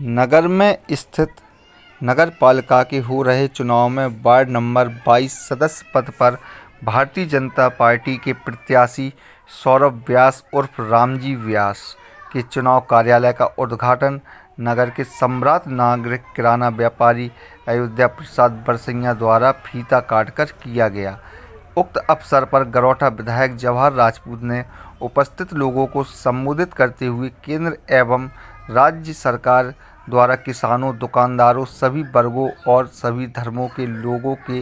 नगर में स्थित नगर पालिका के हो रहे चुनाव में वार्ड नंबर 22 सदस्य पद पर भारतीय जनता पार्टी के प्रत्याशी सौरभ व्यास उर्फ रामजी व्यास के चुनाव कार्यालय का उद्घाटन नगर के सम्राट नागरिक किराना व्यापारी अयोध्या प्रसाद बरसैया द्वारा फीता काटकर किया गया। उक्त अवसर पर गरौठा विधायक जवाहर राजपूत ने उपस्थित लोगों को संबोधित करते हुए केंद्र एवं राज्य सरकार द्वारा किसानों, दुकानदारों, सभी वर्गों और सभी धर्मों के लोगों के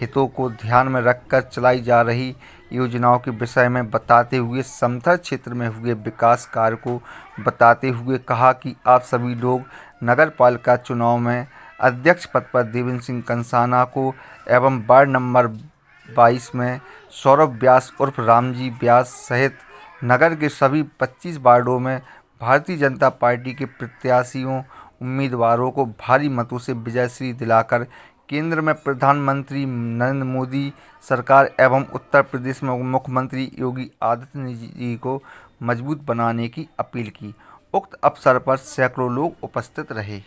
हितों को ध्यान में रखकर चलाई जा रही योजनाओं के विषय में बताते हुए समतल क्षेत्र में हुए विकास कार्य को बताते हुए कहा कि आप सभी लोग नगर पालिका चुनाव में अध्यक्ष पद पर देवेंद्र सिंह कंसाना को एवं वार्ड नंबर 22 में सौरभ व्यास उर्फ रामजी व्यास सहित नगर के सभी 25 वार्डों में भारतीय जनता पार्टी के प्रत्याशियों उम्मीदवारों को भारी मतों से विजयश्री दिलाकर केंद्र में प्रधानमंत्री नरेंद्र मोदी सरकार एवं उत्तर प्रदेश में मुख्यमंत्री योगी आदित्यनाथ जी को मजबूत बनाने की अपील की। उक्त अवसर पर सैकड़ों लोग उपस्थित रहे।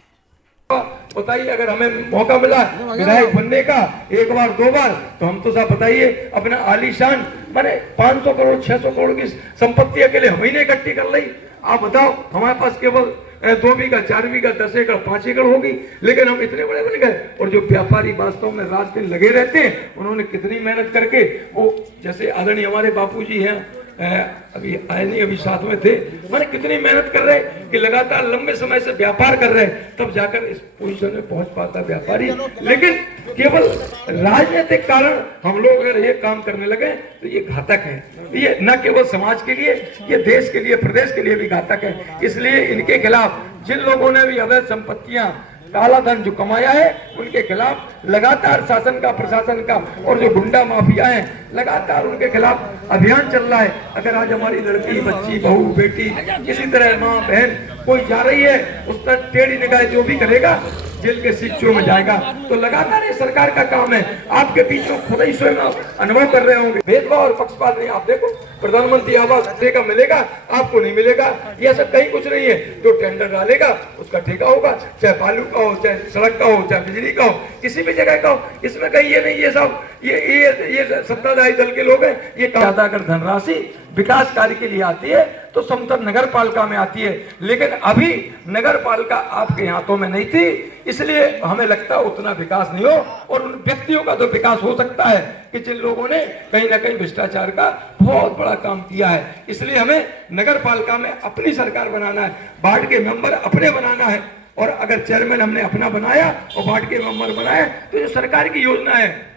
बताइए, अगर हमें मौका मिला विधायक बनने का एक बार दो बार, तो हम तो साहब बताइए अपना आलीशान माने 500 करोड़ 600 करोड़ की संपत्ति अकेले हम ही ने इकट्ठी कर ली। आप बताओ, हमारे पास केवल 2 बीघा 4 बीघा 10 एकड़ 5 एकड़ होगी, लेकिन हम इतने बड़े बन गए। और जो व्यापारी वास्तव में रात दिन लगे रहते हैं, उन्होंने कितनी मेहनत करके वो, जैसे आदरणीय हमारे बापूजी हैं, अभी आए नहीं, अभी साथ में थे, माने कितनी मेहनत कर रहे कि लगातार लंबे समय से व्यापार कर रहे, तब जाकर इस पोजीशन में पहुंच पाता व्यापारी। लेकिन केवल राजनीतिक कारण हम लोग अगर ये काम करने लगे तो ये घातक है। ये न केवल समाज के लिए, ये देश के लिए, प्रदेश के लिए भी घातक है। इसलिए इनके खिलाफ जिन लोगों ने भी अवैध संपत्तियां, काला धन जो कमाया है, उनके खिलाफ लगातार शासन का, प्रशासन का और जो गुंडा माफिया है, लगातार उनके खिलाफ अभियान चल रहा है। अगर आज हमारी लड़की, बच्ची, बहू, बेटी, किसी तरह माँ, बहन कोई जा रही है, उस पर टेढ़ी निगाह जो भी करेगा जेल के शिक्षों में जाएगा। तो लगातार ये सरकार का काम है। आपके बीच में खुद ही स्वयं अनुभव कर रहे होंगे, भेदभाव और पक्षपात नहीं। आप देखो, प्रधानमंत्री आवास का मिलेगा, आपको नहीं मिलेगा, ये सब कहीं कुछ नहीं है। जो टेंडर डालेगा उसका ठेका होगा, चाहे बालू का हो, चाहे सड़क का हो, चाहे बिजली का हो, किसी भी जगह का हो। इसमें कहीं ये नहीं, ये सब ये सत्ताधारी दल के लोग हैं। ये ज्यादा अगर धनराशि विकास कार्य के लिए आती है तो समतल नगर पालिका में आती है, लेकिन अभी नगर पालिका आपके हाथों में नहीं थी, इसलिए हमें लगता है उतना विकास नहीं हो। और उन व्यक्तियों का तो विकास हो सकता है कि जिन लोगों ने कहीं ना कहीं भ्रष्टाचार का बहुत बड़ा काम किया है। इसलिए हमें नगर पालिका में अपनी सरकार बनाना है, वार्ड के मेंबर अपने बनाना है। और अगर चेयरमैन हमने अपना बनाया और वार्ड के मेंबर बनाया, तो जो सरकार की योजना है,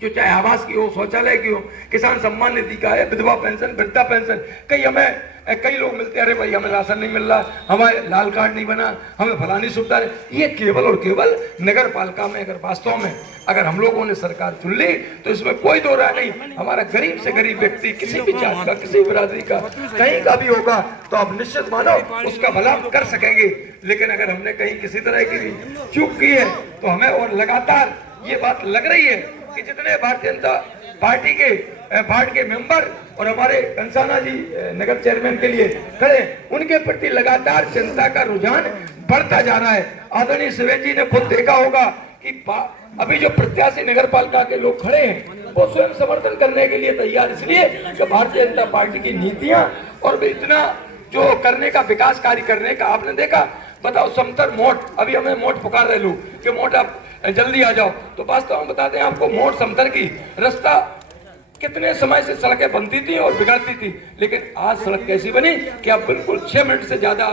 जो चाहे आवास की हो, शौचालय की हो, किसान सम्मान निधि का है, विधवा पेंशन, वृद्धा पेंशन, कई लोग मिलते हैं, अरे भाई हमें राशन नहीं मिल रहा, हमारे लाल कार्ड नहीं बना, हमें फलानी सुविधा नहीं। ये केवल और केवल नगर पालिका में अगर वास्तव में अगर हम लोगों ने सरकार चुन ली तो इसमें कोई दो राय नहीं। हमारा गरीब से गरीब व्यक्ति, किसी भी जात का, किसी बिरादरी का, कहीं का भी होगा, तो आप निश्चित मानो उसका भला कर सकेंगे। लेकिन अगर हमने कहीं किसी तरह की भी चूक की है तो हमें, और लगातार ये बात लग रही है कि जितने भारतीय जनता पार्टी के वार्ड के मेंबर और हमारे कंसाना जी नगर चेयरमैन के लिए खड़े, उनके प्रति लगातार जनता का रुझान बढ़ता जा रहा है। आदरणीय शिवेन जी ने खुद देखा होगा कि अभी जो प्रत्याशी नगर पालिका के लोग खड़े हैं वो स्वयं समर्थन करने के लिए तैयार, इसलिए कि भारतीय जनता पार्टी की नीतियां और इतना जो करने का, विकास कार्य करने का आपने देखा। बताओ, समतल मोट, अभी हमें मोट पुकार रहे लोग कि मोट आप जल्दी आ जाओ, तो वास्तव में बताते हैं आपको, मोट समतल की रास्ता कितने समय से सड़कें बनती थी और बिगड़ती थी, लेकिन आज सड़क कैसी बनी कि आप बिल्कुल 6 मिनट से ज्यादा